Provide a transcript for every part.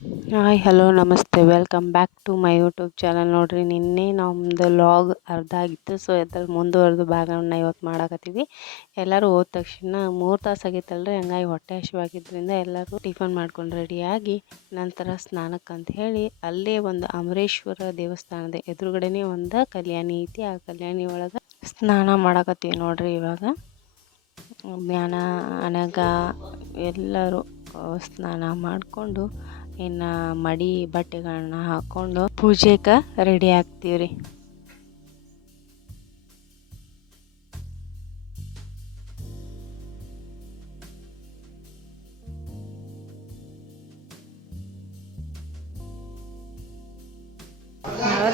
Hi hello ನಮಸ್ತೆ welcome back to my YouTube channel. ನೋಡಿರಿ, ನಿನ್ನೆ ನಮ್ಮದು ಲಾಗ್ ಅರ್ಧ ಆಗಿತ್ತು. ಸೊ ಅದ್ರಲ್ಲಿ ಮುಂದುವರೆದು ಭಾಗವನ್ನು ಇವತ್ತು ಮಾಡಕತ್ತೀವಿ. ಎಲ್ಲರೂ ಹೋದ ತಕ್ಷಣ 3 ತಾಸು ಆಗಿತ್ತಲ್ರಿ, ಹಂಗಾಗಿ ಹೊಟ್ಟೆ ಹಸಿವಾಗಿದ್ದರಿಂದ ಎಲ್ಲರೂ ಟಿಫನ್ ಮಾಡ್ಕೊಂಡು ರೆಡಿಯಾಗಿ ನಂತರ ಸ್ನಾನಕ್ಕಂತ ಹೇಳಿ ಅಲ್ಲೇ ಒಂದು ಅಮರೇಶ್ವರ ದೇವಸ್ಥಾನದ ಎದುರುಗಡೆನೇ ಒಂದು ಕಲ್ಯಾಣಿ ಐತಿ. ಆ ಕಲ್ಯಾಣಿ ಒಳಗೆ ಸ್ನಾನ ಮಾಡಕತ್ತೀವಿ ನೋಡ್ರಿ. ಇವಾಗ ಜ್ಞಾನ ಅನಗ ಎಲ್ಲರೂ ಸ್ನಾನ ಮಾಡಿಕೊಂಡು ಇನ್ನು ಮಡಿ ಬಟ್ಟೆಗಳನ್ನ ಹಾಕ್ಕೊಂಡು ಪೂಜೆಗೆ ರೆಡಿ ಆಗ್ತೀವಿ.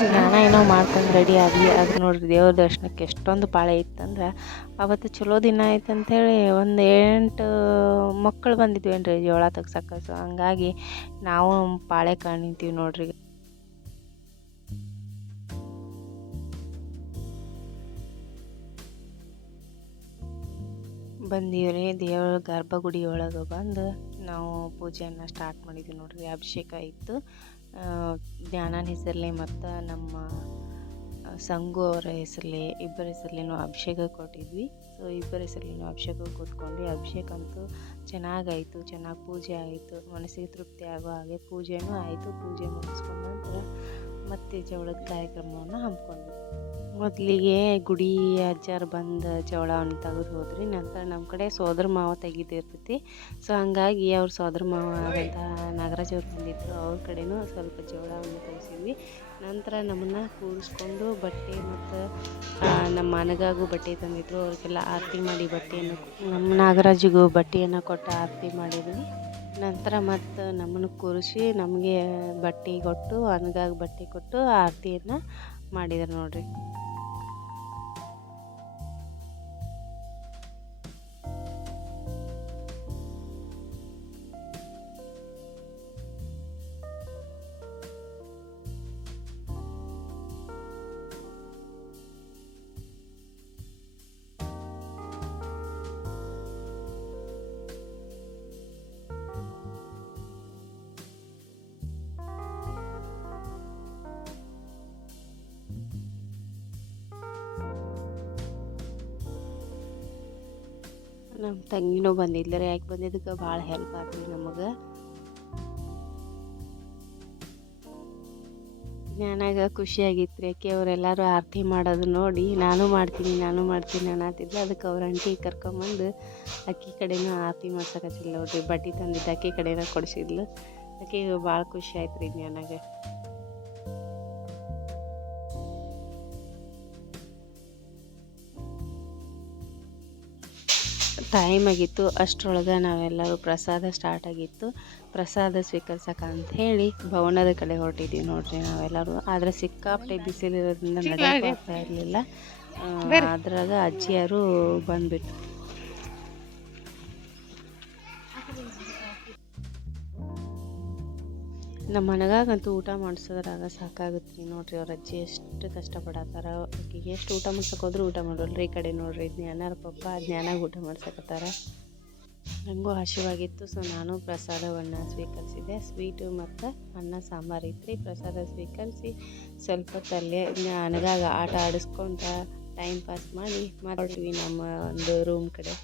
ಜ್ಞಾನ ಏನೋ ಮಾಡ್ಕೊಂಡು ರೆಡಿ ಆದ್ವಿ. ಅದು ನೋಡ್ರಿ, ದೇವ್ರ ದರ್ಶನಕ್ಕೆ ಎಷ್ಟೊಂದು ಪಾಳೆ ಇತ್ತಂದ್ರೆ ಅವತ್ತು ಚಲೋ ದಿನ ಐತಂಥೇಳಿ ಒಂದು 8 ಮಕ್ಕಳು ಬಂದಿದ್ವಿ ಏನ್ರಿ ಜೋಳ ತೆಗ್ಸಕ್ಕೆ. ಸೊ ಹಂಗಾಗಿ ನಾವು ಪಾಳೆ ಕಾಣಿತೀವಿ ನೋಡ್ರಿ. ಬಂದೀವ್ರಿ, ದೇವ್ರ ಗರ್ಭಗುಡಿ ಒಳಗೆ ಬಂದು ನಾವು ಪೂಜೆಯನ್ನು ಸ್ಟಾರ್ಟ್ ಮಾಡಿದ್ವಿ ನೋಡ್ರಿ. ಅಭಿಷೇಕ ಇತ್ತು ಜ್ಞಾನನ ಹೆಸರಲ್ಲಿ ಮತ್ತು ನಮ್ಮ ಸಂಗು ಅವರ ಹೆಸರಲ್ಲಿ, ಇಬ್ಬರ ಹೆಸರಲ್ಲಿನೂ ಅಭಿಷೇಕ ಕೊಟ್ಟಿದ್ವಿ. ಸೊ ಇಬ್ಬರ ಹೆಸರಲ್ಲಿನೂ ಅಭಿಷೇಕ ಕೊಟ್ಕೊಂಡು ಅಭಿಷೇಕ ಅಂತೂ ಚೆನ್ನಾಗಾಯಿತು. ಚೆನ್ನಾಗಿ ಪೂಜೆ ಆಯಿತು, ಮನಸ್ಸಿಗೆ ತೃಪ್ತಿ ಆಗೋ ಹಾಗೆ ಪೂಜೆನೂ ಆಯಿತು. ಪೂಜೆ ಮುಗಿಸ್ಕೊಂಡ ನಂತರ ಮತ್ತೆ ಜವಳದ ಕಾರ್ಯಕ್ರಮವನ್ನು ಹಮ್ಮಿಕೊಂಡ್ವಿ. ಮೊದಲಿಗೆ ಗುಡಿ ಅಜ್ಜಾರು ಬಂದು ಜವಳವನ್ನು ತೆಗೆದು ಹೋದ್ರಿ. ನಂತರ ನಮ್ಮ ಕಡೆ ಸೋದರ ಮಾವ ತೆಗಿದಿರ್ತೈತಿ. ಸೊ ಹಂಗಾಗಿ ಅವ್ರ ಸೋದರ ಮಾವ ಆದಂಥ ನಾಗರಾಜ್ ಅವ್ರು ಬಂದಿದ್ದರು, ಅವ್ರ ಕಡೆನೂ ಸ್ವಲ್ಪ ಜವಳವನ್ನು ತೆಗೆಸಿದ್ವಿ. ನಂತರ ನಮ್ಮನ್ನು ಕೂರಿಸ್ಕೊಂಡು ಬಟ್ಟೆ ಮತ್ತು ನಮ್ಮ ಮನೆಗಾಗೂ ಬಟ್ಟೆ ತಂದಿದ್ರು. ಅವ್ರಿಗೆಲ್ಲ ಆರತಿ ಮಾಡಿ ಬಟ್ಟೆಯನ್ನು, ನಮ್ಮ ನಾಗರಾಜಿಗೂ ಬಟ್ಟೆಯನ್ನು ಕೊಟ್ಟು ಆರತಿ ಮಾಡಿದ್ವಿ. ನಂತರ ಮತ್ತು ನಮ್ಮನ್ನು ಕೂರಿಸಿ ನಮಗೆ ಬಟ್ಟೆ ಕೊಟ್ಟು, ಅನಗಾಗಿ ಬಟ್ಟೆ ಕೊಟ್ಟು ಆರತಿಯನ್ನು ಮಾಡಿದ್ರು ನೋಡ್ರಿ. ನಮ್ಮ ತಂಗಿನೂ ಬಂದಿದ್ಲರಿ. ಯಾಕೆ ಬಂದಿದ್ದಕ್ಕೆ ಭಾಳ ಹೆಲ್ಪ್ ಆಗ್ತದೆ ನಮಗೆ. ಜ್ಞಾನಾಗ ಖುಷಿಯಾಗಿತ್ತು ರೀ. ಯಾಕೆ ಅವರೆಲ್ಲರೂ ಆರತಿ ಮಾಡೋದು ನೋಡಿ ನಾನು ಮಾಡ್ತೀನಿ ಅನ್ನತ್ತಿದ್ಲು. ಅದಕ್ಕೆ ಅವ್ರ ಆಂಟಿ ಕರ್ಕೊಂಬಂದು ಅಕ್ಕಿ ಕಡೆನೂ ಆರತಿ ಮಾಡ್ಸಕತ್ತಿಲ್ಲ ನೋಡ್ರಿ. ಬಟ್ಟೆ ತಂದಿದ್ದು ಅಕ್ಕಿ ಕಡೆನ ಕೊಡಿಸಿದ್ಲು. ಆಕೆಗೆ ಭಾಳ ಖುಷಿ ಆಯ್ತು ರೀ ಜ್ಞಾನಾಗ. ಟೈಮ್ ಆಗಿತ್ತು. ಅಷ್ಟರೊಳಗೆ ನಾವೆಲ್ಲರೂ ಪ್ರಸಾದ ಸ್ಟಾರ್ಟ್ ಆಗಿತ್ತು. ಪ್ರಸಾದ ಸ್ವೀಕರಿಸಕ್ಕೆ ಅಂತ ಹೇಳಿ ಭವನದ ಕಡೆ ಹೊರಟಿದ್ವಿ ನೋಡ್ರಿ ನಾವೆಲ್ಲರೂ. ಆದರೆ ಸಿಕ್ಕಾಪಟ್ಟೆ ಬಿಸಿಲಿರೋದ್ರಿಂದ ನಡೆಯೋಕೆ ಆಗ್ತಾ ಇರಲಿಲ್ಲ. ಅದ್ರಾಗ ಅಜ್ಜಿಯರು ಬಂದ್ಬಿಟ್ಟು ನಮ್ಮ ಮನೆಗಾಗಂತೂ ಊಟ ಮಾಡಿಸೋದ್ರಾಗ ಸಾಕಾಗುತ್ತೆ ರೀ ನೋಡ್ರಿ. ಅವ್ರ ಅಜ್ಜಿ ಎಷ್ಟು ಕಷ್ಟಪಡತ್ತಾರ. ಆಕೆಗೆ ಎಷ್ಟು ಊಟ ಮಾಡ್ಸಕ್ಕೆ ಹೋದ್ರೂ ಊಟ ಮಾಡೋಲ್ರಿ. ಈ ಕಡೆ ನೋಡ್ರಿ ಜ್ಞಾನರ ಪಪ್ಪ ಜ್ಞಾನಾಗ ಊಟ ಮಾಡ್ಸಕತ್ತಾರ. ನನಗೂ ಹಸಿವಾಗಿತ್ತು. ಸೊ ನಾನು ಪ್ರಸಾದವನ್ನು ಸ್ವೀಕರಿಸಿದೆ. ಸ್ವೀಟು ಮತ್ತು ಅನ್ನ ಸಾಂಬಾರು ಇತ್ತು. ಪ್ರಸಾದ ಸ್ವೀಕರಿಸಿ ಸ್ವಲ್ಪ ತಲೆ ನನಗಾಗ ಆಟ ಆಡಿಸ್ಕೊಂತ ಟೈಮ್ ಪಾಸ್ ಮಾಡಿ ಮಾಡ್ತೀವಿ ನಮ್ಮ ಒಂದು ರೂಮ್ ಕಡೆ.